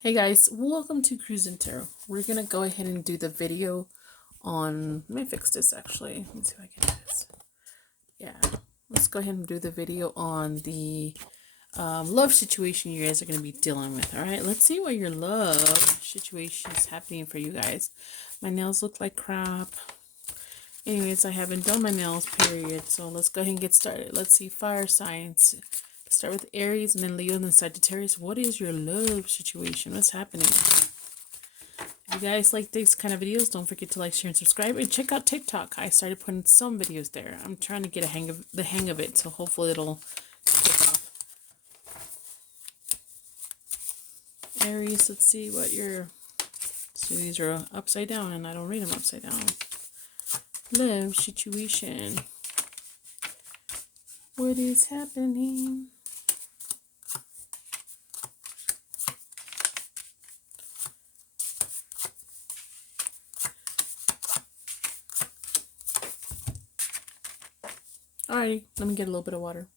Hey guys, welcome to Cruising Tarot. We're gonna go ahead and do the video on, let me fix this actually. Let's see if I can do this. Yeah, let's go ahead and do the video on the love situation you guys are gonna be dealing with. All right, let's see what your love situation is happening for you guys. My nails look like crap. Anyways, I haven't done my nails, period. So let's go ahead and get started. Let's see, fire signs. Start with Aries and then Leo and then Sagittarius. What is your love situation? What's happening? If you guys like these kind of videos, don't forget to like, share, and subscribe. And check out TikTok. I started putting some videos there. I'm trying to get the hang of it, so hopefully it'll take off. Aries, let's see what your... So these are upside down, and I don't read them upside down. Love situation. What is happening? Alrighty, let me get a little bit of water.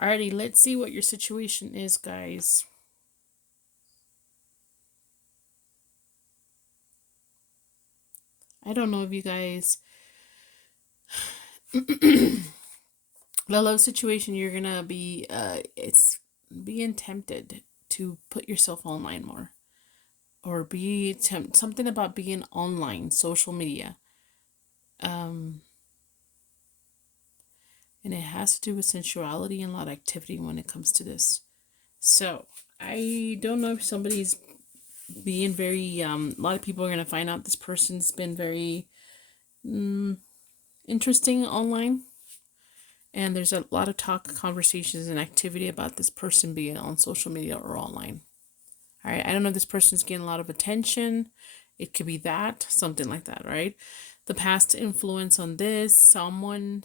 Alrighty, let's see what your situation is, guys. I don't know if you guys... the love situation, you're gonna be, it's being tempted to put yourself online more. Or be something about being online, social media. And it has to do with sensuality and a lot of activity when it comes to this. So I don't know if somebody's being very a lot of people are going to find out this person's been very interesting online, and there's a lot of talk, conversations, and activity about this person being on social media or online. All right, I don't know if this person's getting a lot of attention. It could be that, something like that, right? The past influence on this, someone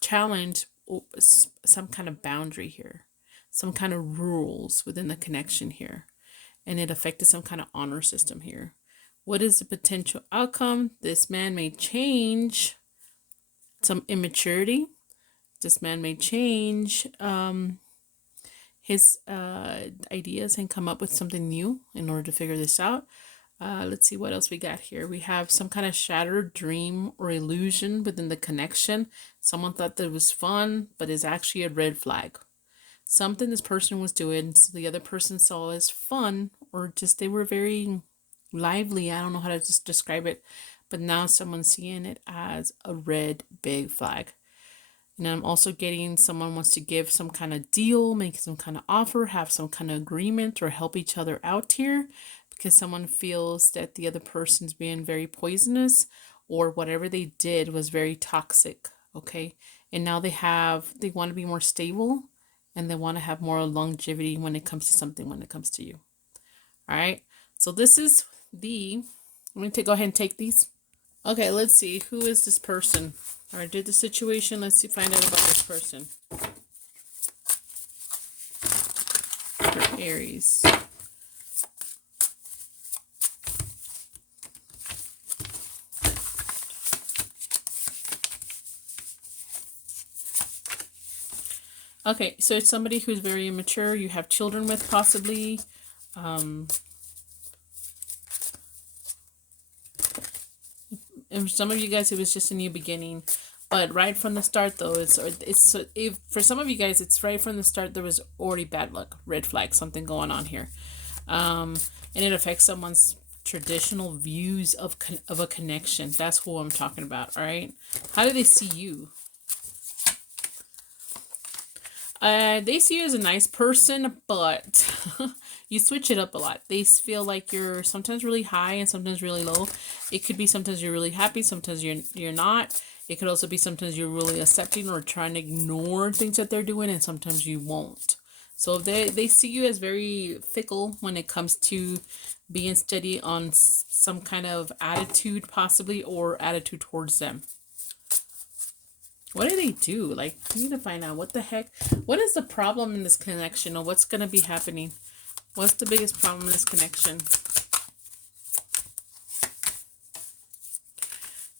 challenge some kind of boundary here, some kind of rules within the connection here, and it affected some kind of honor system here. What is the potential outcome? This man may change some immaturity. This man may change his ideas and come up with something new in order to figure this out. Let's see what else we got here. We have some kind of shattered dream or illusion within the connection. Someone thought that it was fun, but is actually a red flag. Something this person was doing, so the other person saw as fun, or just they were very lively. I don't know how to just describe it, but now someone's seeing it as a red big flag. And I'm also getting someone wants to give some kind of deal, make some kind of offer, have some kind of agreement, or help each other out here, because someone feels that the other person's being very poisonous, or whatever they did was very toxic. Okay, and now they want to be more stable, and they want to have more longevity when it comes to something, when it comes to you. All right, so this is I'm going to go ahead and take these. Okay, let's see, who is this person? All right, did the situation. Let's see, find out about this person. For Aries. Okay, so it's somebody who's very immature. You have children with, possibly. And for some of you guys, it was just a new beginning. But right from the start, though, for some of you guys, it's right from the start, there was already bad luck, red flag, something going on here. And it affects someone's traditional views of a connection. That's who I'm talking about, all right? How do they see you? They see you as a nice person, but you switch it up a lot. They feel like you're sometimes really high and sometimes really low. It could be sometimes you're really happy, sometimes you're not. It could also be sometimes you're really accepting or trying to ignore things that they're doing, and sometimes you won't. So they see you as very fickle when it comes to being steady on some kind of attitude, possibly, or attitude towards them. What do they do? Like, I need to find out what the heck. What is the problem in this connection, or what's going to be happening? What's the biggest problem in this connection?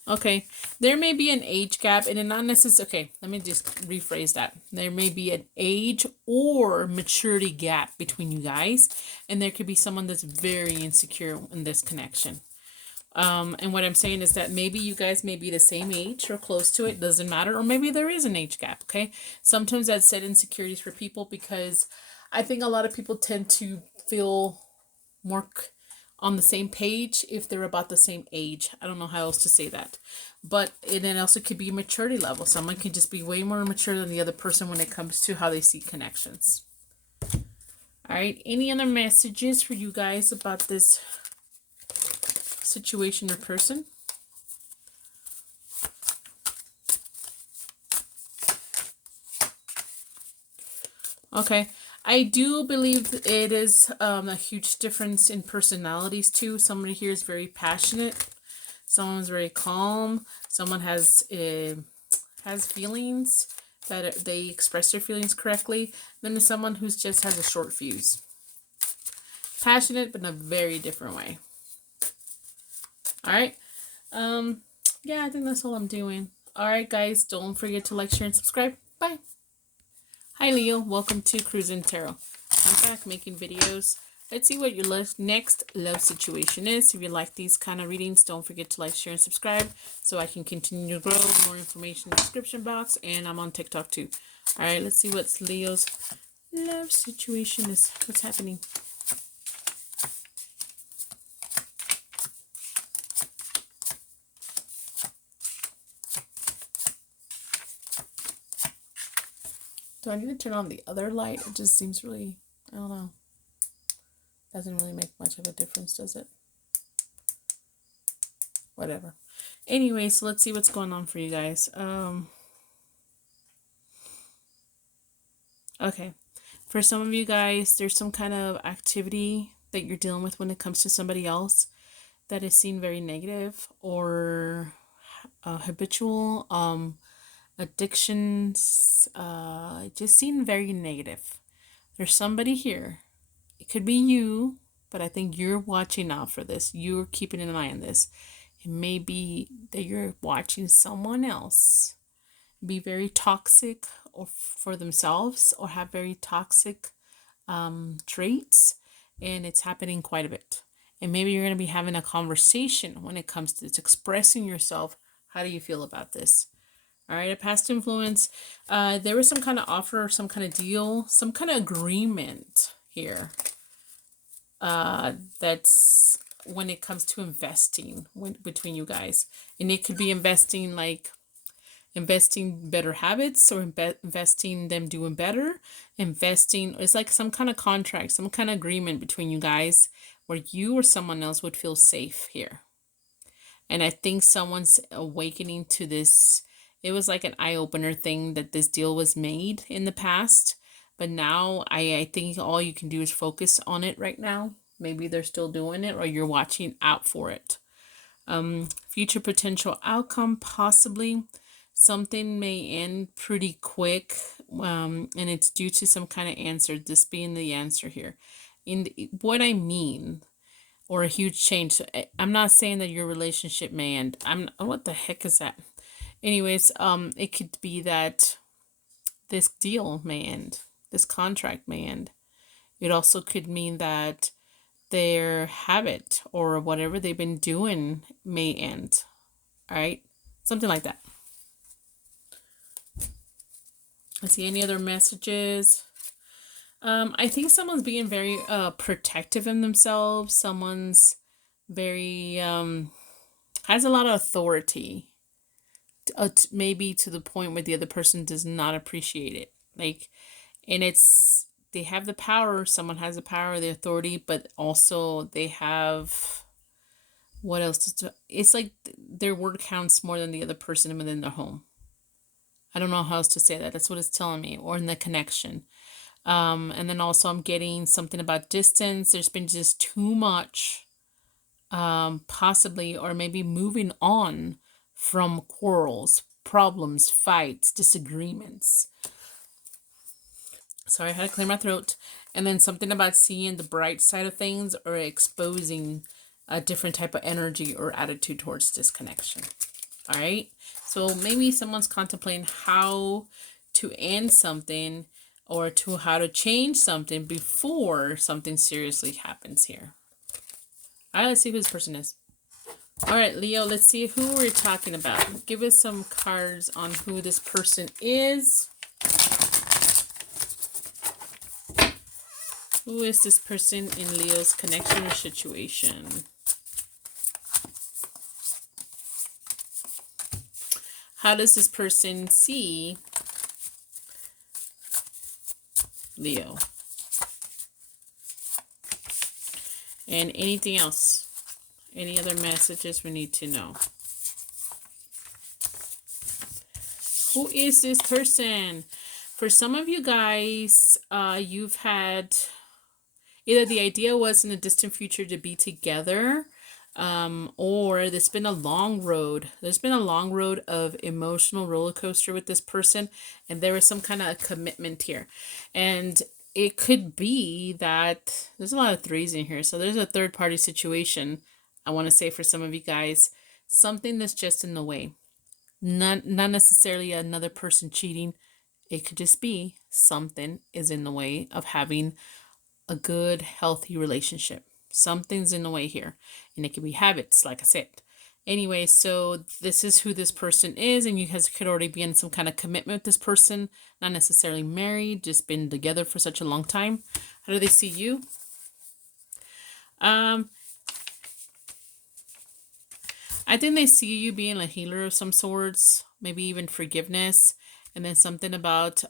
Okay, there may be an age gap, and it not necessarily. Okay, let me just rephrase that. There may be an age or maturity gap between you guys, and there could be someone that's very insecure in this connection. And what I'm saying is that maybe you guys may be the same age or close to it, doesn't matter, or maybe there is an age gap. Okay, sometimes that's set insecurities for people because I think a lot of people tend to feel more on the same page if they're about the same age. I don't know how else to say that. But and then also could be a maturity level. Someone can just be way more mature than the other person when it comes to how they see connections. All right. Any other messages for you guys about this situation or person? Okay. I do believe it is a huge difference in personalities too. Somebody here is very passionate. Someone's very calm. Someone has feelings that they express their feelings correctly. Then there's someone who just has a short fuse. Passionate, but in a very different way. All right. Yeah, I think that's all I'm doing. All right, guys, don't forget to like, share, and subscribe. Bye. Hi, Leo. Welcome to Cruising Tarot. I'm back making videos. Let's see what your next love situation is. If you like these kind of readings, don't forget to like, share, and subscribe so I can continue to grow. More information in the description box, and I'm on TikTok too. All right, let's see what Leo's love situation is. What's happening? Do I need to turn on the other light? It just seems really, I don't know. Doesn't really make much of a difference, does it? Whatever. Anyway, so let's see what's going on for you guys. Okay. For some of you guys, there's some kind of activity that you're dealing with when it comes to somebody else that is seen very negative or habitual. Addictions, just seem very negative. There's somebody here. It could be you, but I think you're watching out for this. You're keeping an eye on this. It may be that you're watching someone else be very toxic or for themselves or have very toxic traits, and it's happening quite a bit. And maybe you're going to be having a conversation when it comes to this, expressing yourself. How do you feel about this? All right, a past influence. There was some kind of offer, some kind of deal, some kind of agreement here. That's when it comes to investing between you guys. And it could be investing better habits or investing them doing better. It's like some kind of contract, some kind of agreement between you guys where you or someone else would feel safe here. And I think someone's awakening to this. It was like an eye-opener thing that this deal was made in the past. But now I think all you can do is focus on it right now. Maybe they're still doing it or you're watching out for it. Future potential outcome, possibly. Something may end pretty quick. And it's due to some kind of answer. This being the answer here. What I mean, or a huge change. I'm not saying that your relationship may end. What the heck is that? Anyways, it could be that this deal may end. This contract may end. It also could mean that their habit or whatever they've been doing may end. All right? Something like that. Let's see, any other messages? I think someone's being very protective in themselves. Someone's very has a lot of authority. Maybe to the point where the other person does not appreciate it. And they have the power. Someone has the power, the authority, but also they have what else? It's like their word counts more than the other person within their home. I don't know how else to say that. That's what it's telling me, or in the connection. And then also I'm getting something about distance. There's been just too much, possibly, or maybe moving on from quarrels, problems, fights, disagreements. Sorry, I had to clear my throat. And then something about seeing the bright side of things or exposing a different type of energy or attitude towards this connection. All right. So maybe someone's contemplating how to end something or to how to change something before something seriously happens here. All right, let's see who this person is. All right, Leo, let's see who we're talking about. Give us some cards on who this person is. Who is this person in Leo's connection or situation? How does this person see Leo? And anything else? Any other messages we need to know? Who is this person? For some of you guys, you've had either the idea was in the distant future to be together, or there's been a long road. There's been a long road of emotional roller coaster with this person, and there was some kind of commitment here. And it could be that there's a lot of threes in here. So there's a third party situation. I want to say for some of you guys, something that's just in the way. Not necessarily another person cheating. It could just be something is in the way of having a good, healthy relationship. Something's in the way here. And it could be habits, like I said. Anyway, so this is who this person is, and you guys could already be in some kind of commitment with this person, not necessarily married, just been together for such a long time. How do they see you? I think they see you being a healer of some sorts, maybe even forgiveness, and then something about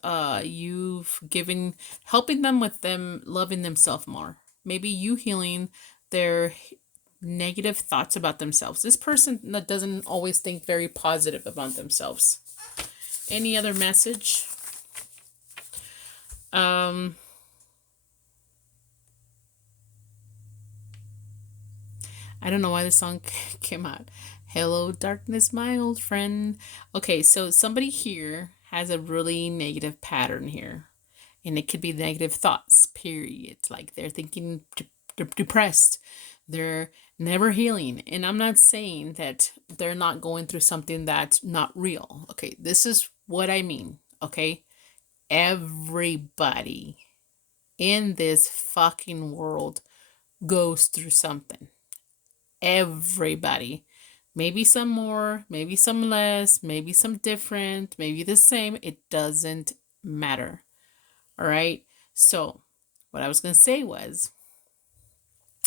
you've given, helping them with them loving themselves more. Maybe you healing their negative thoughts about themselves. This person that doesn't always think very positive about themselves. Any other message? I don't know why the song came out. Hello, darkness, my old friend. Okay, so somebody here has a really negative pattern here. And it could be negative thoughts, period. Like they're thinking depressed. They're never healing. And I'm not saying that they're not going through something that's not real. Okay, this is what I mean. Okay, everybody in this fucking world goes through something. Everybody. Maybe some more, maybe some less, maybe some different, maybe the same. It doesn't matter. All right. So what I was going to say was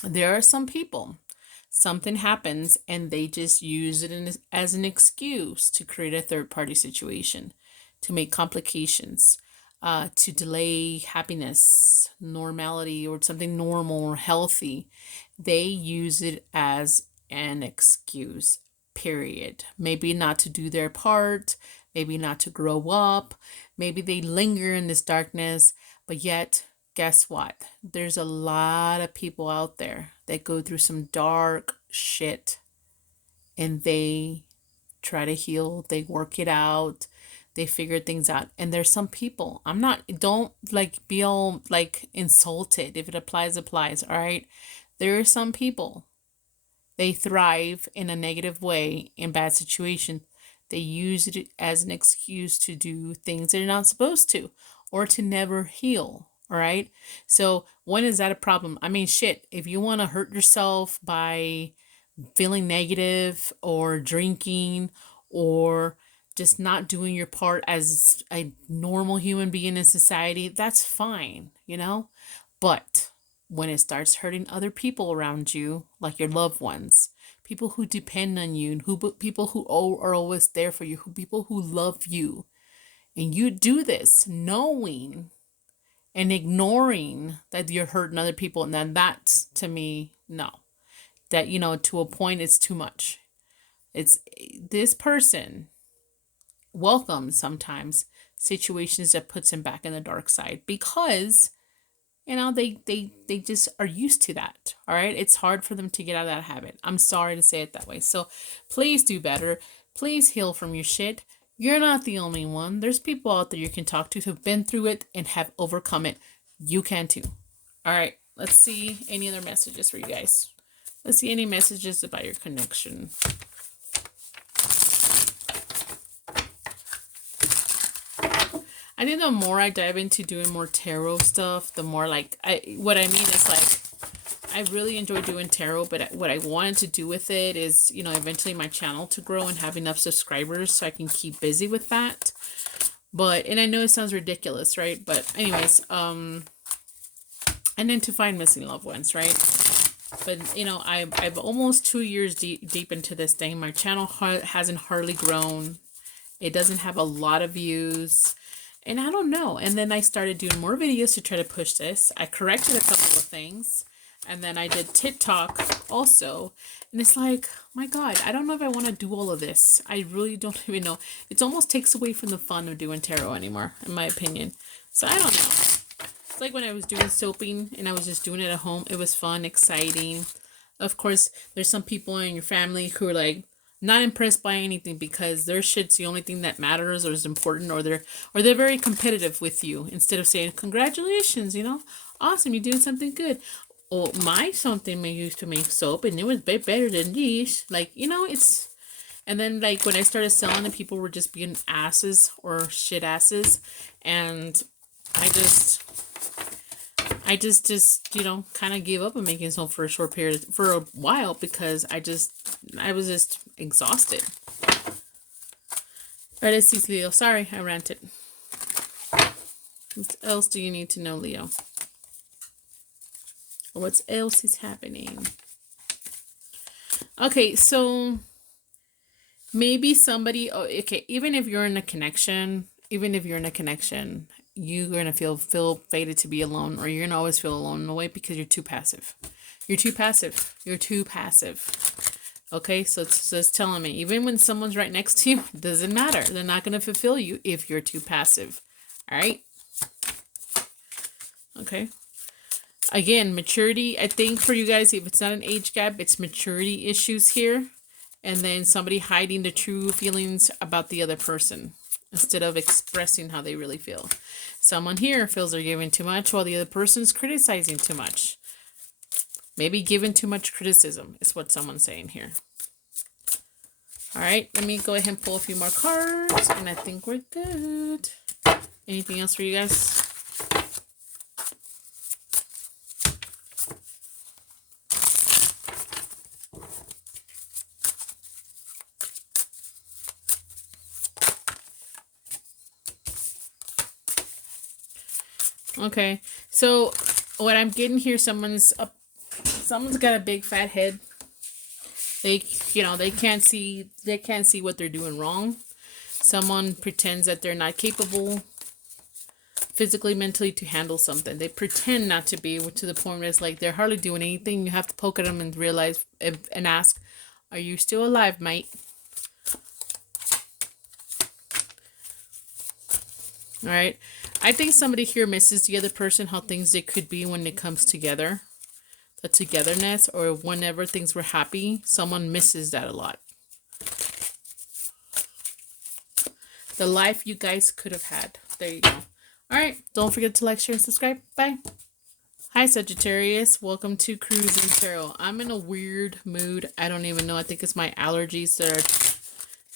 there are some people, something happens and they just use it as an excuse to create a third party situation, to make complications, to delay happiness, normality, or something normal or healthy. They use it as an excuse, period. Maybe not to do their part, maybe not to grow up, maybe they linger in this darkness, but yet, guess what? There's a lot of people out there that go through some dark shit and they try to heal, they work it out, they figure things out. And there's some people, don't like be all like insulted. If it applies, applies. All right. There are some people, they thrive in a negative way in bad situations. They use it as an excuse to do things they're not supposed to or to never heal. All right. So when is that a problem? I mean, shit, if you want to hurt yourself by feeling negative or drinking or just not doing your part as a normal human being in society, that's fine, you know? But when it starts hurting other people around you, like your loved ones, people who depend on you, people who are always there for you, people who love you, and you do this knowing and ignoring that you're hurting other people, and then that's, to me, no. That, to a point, it's too much. It's this person welcomes sometimes situations that puts him back in the dark side because they just are used to that. All right, it's hard for them to get out of that habit. I'm sorry to say it that way. So please do better. Please heal from your shit. You're not the only one. There's people out there you can talk to who've been through it and have overcome it. You can too. All right, let's see any other messages for you guys. Let's see any messages about your connection. I think the more I dive into doing more tarot stuff, the more like what I mean is like I really enjoy doing tarot, but what I wanted to do with it is, you know, eventually my channel to grow and have enough subscribers so I can keep busy with that. But, and I know it sounds ridiculous, right? But anyways, and then to find missing loved ones, right? But, you know, I've almost 2 years deep into this thing. My channel hasn't hardly grown. It doesn't have a lot of views. And I don't know. And then I started doing more videos to try to push this. I corrected a couple of things. And then I did TikTok also. And it's like, my God, I don't know if I want to do all of this. I really don't even know. It almost takes away from the fun of doing tarot anymore, in my opinion. So I don't know. It's like when I was doing soaping and I was just doing it at home. It was fun, exciting. Of course, there's some people in your family who are like not impressed by anything because their shit's the only thing that matters or is important, or they're very competitive with you instead of saying, congratulations, you know, awesome, you're doing something good. Oh, my something may used to make soap and it was better than these. Like, you know, it's, and then like when I started selling it, people were just being asses or shit asses. And I just, you know, kind of gave up on making soap for a short period, for a while, because I was just exhausted. All right, let's see, Leo. Sorry, I ranted. What else do you need to know, Leo? What else is happening? Okay, so maybe somebody, oh, okay, even if you're in a connection, you're gonna feel fated to be alone, or you're gonna always feel alone in a way because you're too passive. You're too passive. Okay, so it's telling me, even when someone's right next to you, it doesn't matter. They're not gonna fulfill you if you're too passive. All right. Okay. Again, maturity, I think for you guys, if it's not an age gap, it's maturity issues here. And then somebody hiding the true feelings about the other person instead of expressing how they really feel. Someone here feels they're giving too much while the other person's criticizing too much. Maybe giving too much criticism is what someone's saying here. All right, let me go ahead and pull a few more cards, and I think we're good. Anything else for you guys? Okay, so what I'm getting here, someone's got a big fat head. They, you know, they can't see what they're doing wrong. Someone pretends that they're not capable physically, mentally to handle something. They pretend not to be, to the point where it's like they're hardly doing anything. You have to poke at them and realize and ask, are you still alive, mate? All right. I think somebody here misses the other person, how things they could be when it comes together. The togetherness, or whenever things were happy, someone misses that a lot. The life you guys could have had. There you go. All right. Don't forget to like, share, and subscribe. Bye. Hi, Sagittarius. Welcome to Cruising Tarot. I'm in a weird mood. I don't even know. I think it's my allergies that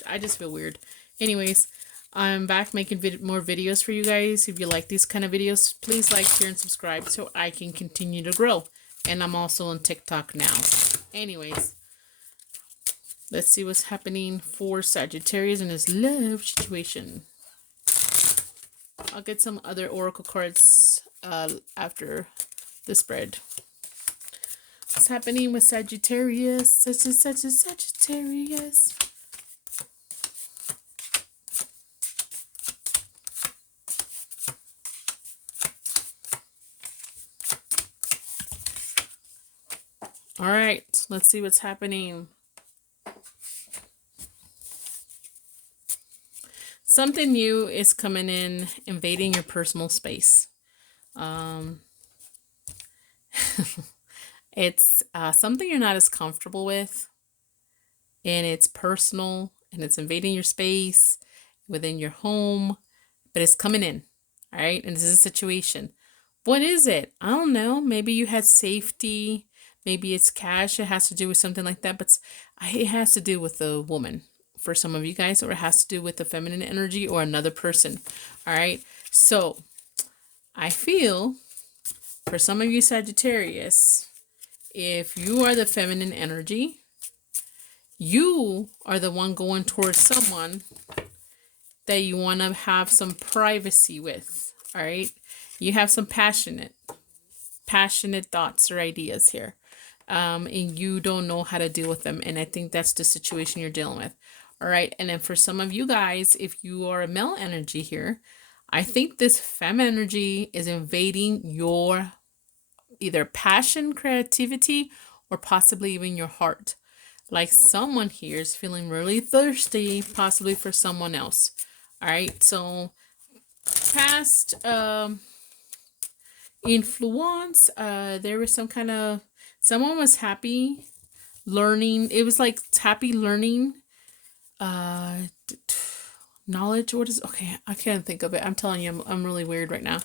I just feel weird. Anyways, I'm back making more videos for you guys. If you like these kind of videos, please like, share, and subscribe so I can continue to grow. And I'm also on TikTok now. Anyways, let's see what's happening for Sagittarius in his love situation. I'll get some other oracle cards after the spread. What's happening with Sagittarius? Sagittarius. All right, let's see what's happening. Something new is coming in, invading your personal space. It's something you're not as comfortable with, and it's personal, and it's invading your space within your home, but it's coming in. All right, and this is a situation. What is it? I don't know. Maybe you had safety. Maybe it's cash. It has to do with something like that. But it has to do with a woman for some of you guys, or it has to do with the feminine energy or another person. All right. So I feel for some of you Sagittarius, if you are the feminine energy, you are the one going towards someone that you want to have some privacy with. All right. You have some passionate thoughts or ideas here. And you don't know how to deal with them. And I think that's the situation you're dealing with. All right. And then for some of you guys, if you are a male energy here, I think this femme energy is invading your either passion, creativity, or possibly even your heart. Like someone here is feeling really thirsty, possibly for someone else. All right. So past influence, there was some kind of, someone was happy learning. It was like happy learning knowledge. What is, okay, I can't think of it. I'm telling you, I'm really weird right now.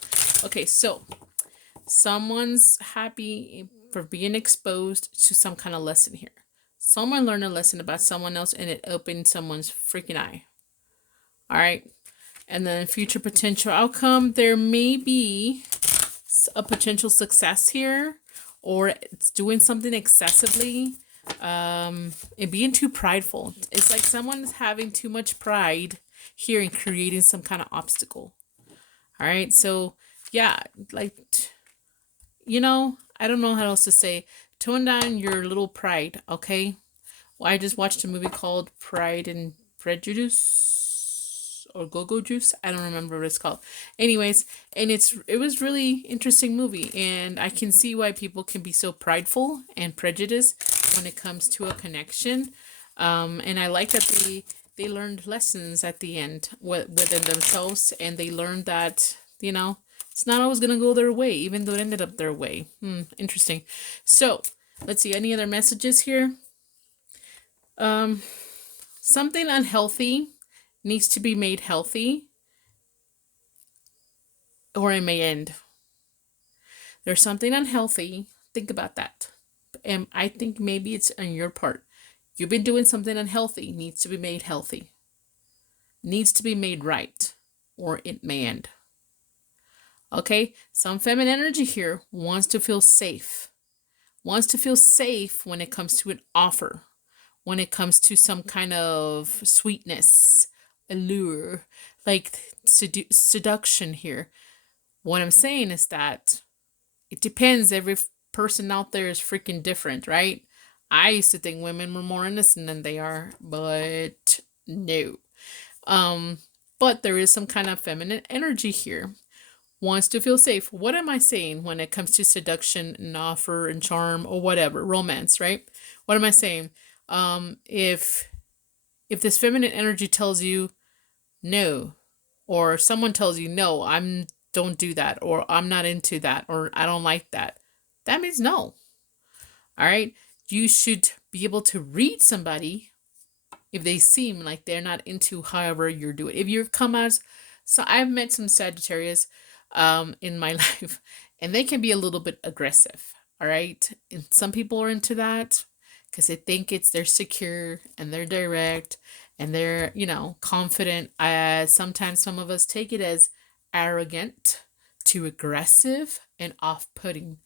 Okay, so someone's happy for being exposed to some kind of lesson here. Someone learned a lesson about someone else and it opened someone's freaking eye. All right. And then future potential outcome, there may be a potential success here, or it's doing something excessively, and being too prideful. It's like someone's having too much pride here and creating some kind of obstacle. All right. So yeah, like, you know, I don't know how else to say. Tone down your little pride, okay? Well, I just watched a movie called Pride and Prejudice or Go-Go Juice. I don't remember what it's called. Anyways, and it was really interesting movie, and I can see why people can be so prideful and prejudiced when it comes to a connection. And I like that they learned lessons at the end within themselves, and they learned that, you know, it's not always going to go their way, even though it ended up their way. Interesting. So let's see, any other messages here? Something unhealthy needs to be made healthy, or it may end. There's something unhealthy. Think about that. And I think maybe it's on your part. You've been doing something unhealthy, needs to be made healthy, needs to be made right, or it may end. Okay, some feminine energy here wants to feel safe. Wants to feel safe when it comes to an offer, when it comes to some kind of sweetness, allure, like seduction here. What I'm saying is that it depends. Every person out there is freaking different, right? I used to think women were more innocent than they are, but no. But there is some kind of feminine energy here. Wants to feel safe. What am I saying when it comes to seduction and offer and charm or whatever, romance, right? What am I saying? If this feminine energy tells you no, or someone tells you no, don't do that, or I'm not into that, or I don't like that, that means no. All right. You should be able to read somebody if they seem like they're not into however you're doing. If you come as, so I've met some Sagittarius in my life, and they can be a little bit aggressive. All right. And some people are into that because they think they're secure and they're direct and they're, you know, confident. Sometimes some of us take it as arrogant, too aggressive, and off-putting.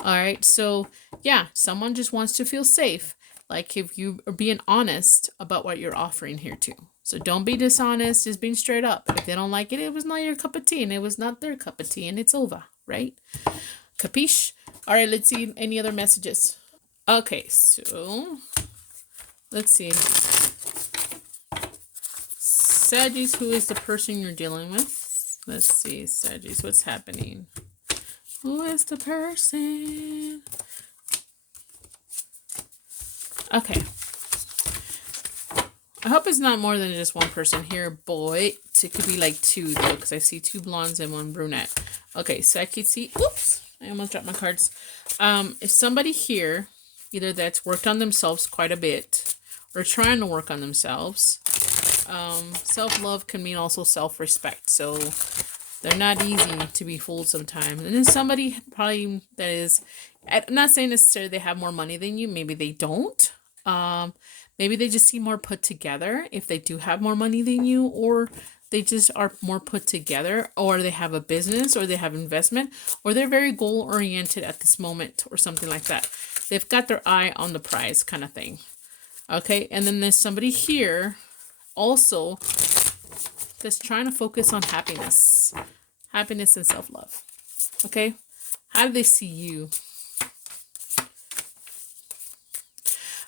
All right. So yeah, someone just wants to feel safe. Like if you are being honest about what you're offering here too. So don't be dishonest, just being straight up. If they don't like it, it was not your cup of tea, and it was not their cup of tea, and it's over, right? Capiche? All right, let's see any other messages. Okay, so let's see. Sagittarius, who is the person you're dealing with? Let's see, Sagittarius, what's happening? Who is the person? Okay. I hope it's not more than just one person here, boy. It could be like two, though, because I see two blondes and one brunette. Okay, so I could see... Oops! I almost dropped my cards. If somebody here, either that's worked on themselves quite a bit, or trying to work on themselves, self-love can mean also self-respect. So they're not easy to be fooled sometimes. And then somebody probably that is... I'm not saying necessarily they have more money than you. Maybe they don't. Maybe they just seem more put together if they do have more money than you, or They just are more put together, or they have a business, or they have investment, or they're very goal oriented at this moment, or something like that. They've got their eye on the prize kind of thing. Okay, and then there's somebody here also that's trying to focus on happiness. Happiness and self-love. Okay, how do they see you?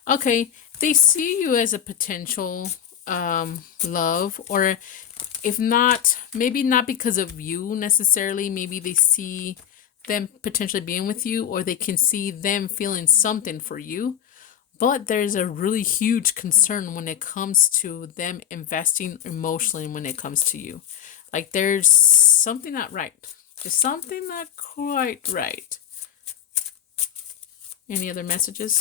Okay, they see you as a potential love, or if not, maybe not because of you necessarily, maybe they see them potentially being with you, or they can see them feeling something for you. But there's a really huge concern when it comes to them investing emotionally when it comes to you. Like there's something not right. There's something not quite right. Any other messages?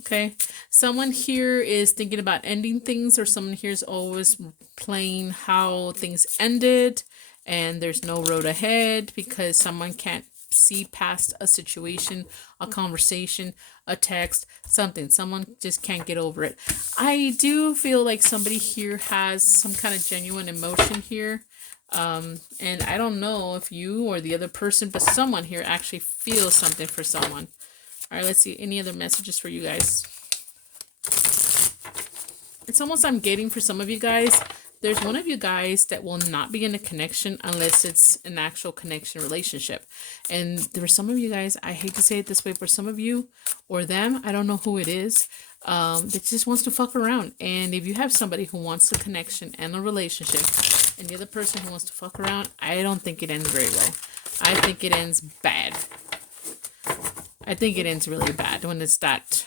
Okay. Someone here is thinking about ending things, or someone here is always playing how things ended and there's no road ahead because someone can't see past a situation, a conversation, a text, something. Someone just can't get over it. I do feel like somebody here has some kind of genuine emotion here. And I don't know if you or the other person, but someone here actually feels something for someone. All right, let's see. Any other messages for you guys? It's almost I'm getting for some of you guys. There's one of you guys that will not be in a connection unless it's an actual connection relationship. And there are some of you guys, I hate to say it this way, for some of you or them, I don't know who it is, that just wants to fuck around. And if you have somebody who wants a connection and a relationship, and the other person who wants to fuck around, I don't think it ends very well. I think it ends bad. I think it ends really bad when it's that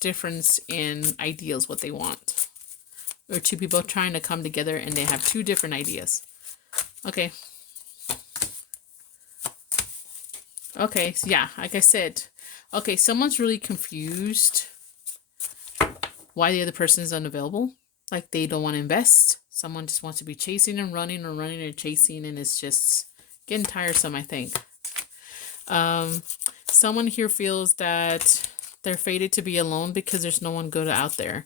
difference in ideals, what they want. Or two people trying to come together and they have two different ideas. Okay. Okay, so yeah, like I said. Okay, someone's really confused why the other person is unavailable. Like they don't want to invest. Someone just wants to be chasing and running, or running and chasing, and it's just getting tiresome, I think. Someone here feels that they're fated to be alone because there's no one good out there.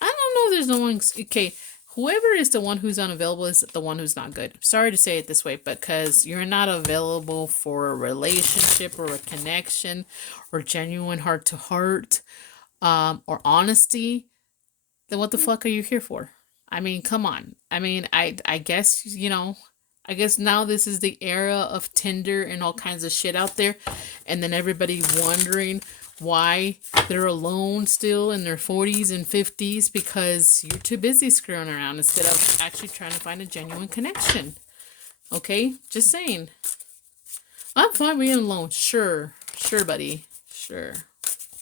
I don't know if there's no one. Okay, whoever is the one who's unavailable is the one who's not good. Sorry to say it this way, but because you're not available for a relationship or a connection or genuine heart to heart or honesty, then what the fuck are you here for? I mean, come on. I mean, I guess, you know, I guess now this is the era of Tinder and all kinds of shit out there. And then everybody wondering why they're alone still in their 40s and 50s because you're too busy screwing around instead of actually trying to find a genuine connection. Okay? Just saying. I'm fine being alone. Sure. Sure, buddy. Sure.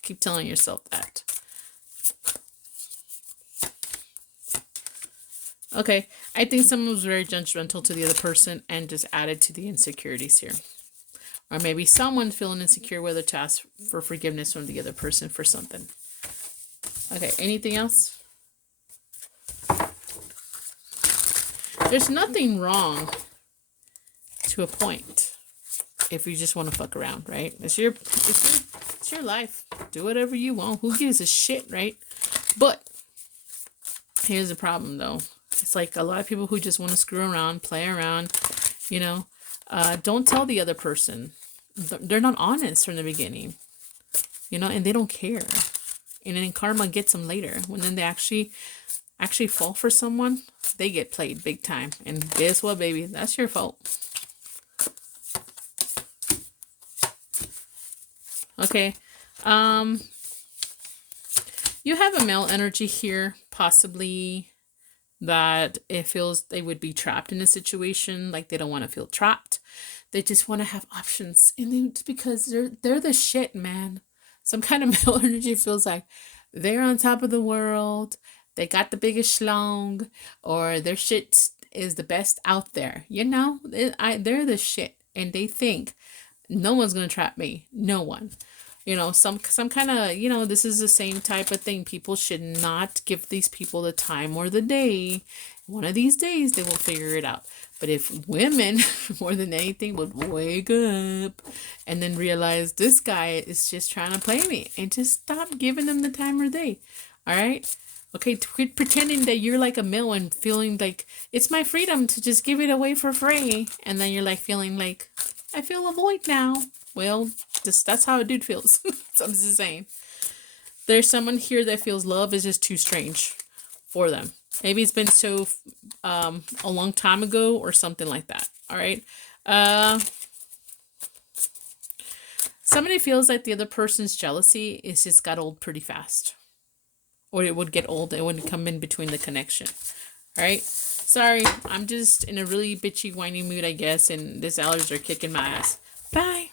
Keep telling yourself that. Okay. I think someone was very judgmental to the other person and just added to the insecurities here. Or maybe someone feeling insecure whether to ask for forgiveness from the other person for something. Okay, anything else? There's nothing wrong to a point if you just want to fuck around, right? It's your life. Do whatever you want. Who gives a shit, right? But here's the problem, though. It's like a lot of people who just want to screw around, play around, you know. Don't tell the other person. They're not honest from the beginning, you know, and they don't care. And then karma gets them later. When then they actually fall for someone, they get played big time. And guess what, baby? That's your fault. Okay. You have a male energy here, possibly that it feels they would be trapped in a situation, like they don't want to feel trapped. They just want to have options, and then it's because they're the shit, man. Some kind of male energy feels like they're on top of the world. They got the biggest schlong, or their shit is the best out there. You know, they're the shit, and they think no one's gonna trap me. No one. You know, some kind of, you know, this is the same type of thing. People should not give these people the time or the day. One of these days, they will figure it out. But if women, more than anything, would wake up and then realize this guy is just trying to play me and just stop giving them the time or day. All right? Okay, quit pretending that you're like a male and feeling like it's my freedom to just give it away for free. And then you're like feeling like, I feel a void now. Well, that's how a dude feels. So I'm just saying. There's someone here that feels love is just too strange for them. Maybe it's been so a long time ago or something like that. All right. Somebody feels like the other person's jealousy is just got old pretty fast. Or it would get old. It wouldn't come in between the connection. All right. Sorry. I'm just in a really bitchy, whiny mood, I guess. And these allergies are kicking my ass. Bye.